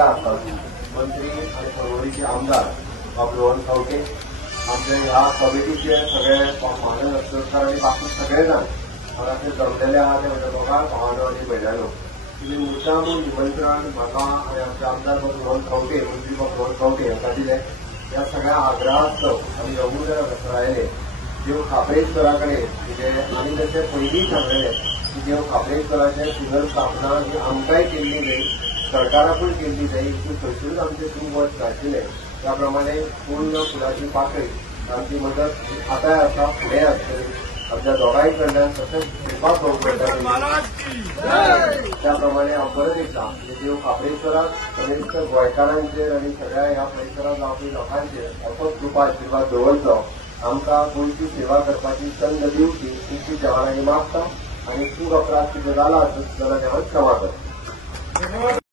मंत्री आणि परवडीचे आमदार बाबू रोहन खवटे आमच्या ह्या कमिटीचे सगळे महान नक्षत्रकार आणि बाकी सगळे जण मला ते जमलेले आहात म्हणजे बघा भावानो आणि भयणानो तुम्ही मुद्दामून निमंत्रण म्हाका आणि आमचे आमदार बाबू रोहन खवटे मंत्री बाबू रोहन खवटे हाका दिले या सगळ्या आग्रहास्तव आम्ही रघुवीर घसरायले देव खापरेश्वराकडे म्हणजे आम्ही त्याचे पयलीं सांगलेले की देव खापरेश्वराचे पुनर्स्थापना ही आमकांय केल्ली जाईल सरकाराकूय केल्ली जाईल की खंयसूच आमचे सुमत घातलेले त्याप्रमाणे पूर्ण फुलाची पाकळी आमची मदत आतांय आसा फुडें आसतली आमच्या दोगांय कडल्यान तशेंच कृपा करता त्याप्रमाणे हांव परत एकदां देव खापरेश्वराक समेस्त गोंयकारांचेर आनी सगळ्या ह्या परिसरांत जावपी लोकांचेर असोच कृपा आशिर्वाद दवरचो आमकां गोंयची सेवा करपाची संद दिवची तुमची देवा लागीं मागता आनी चूक अपराध कितें जाला जाल्यार देवान क्षमा करता.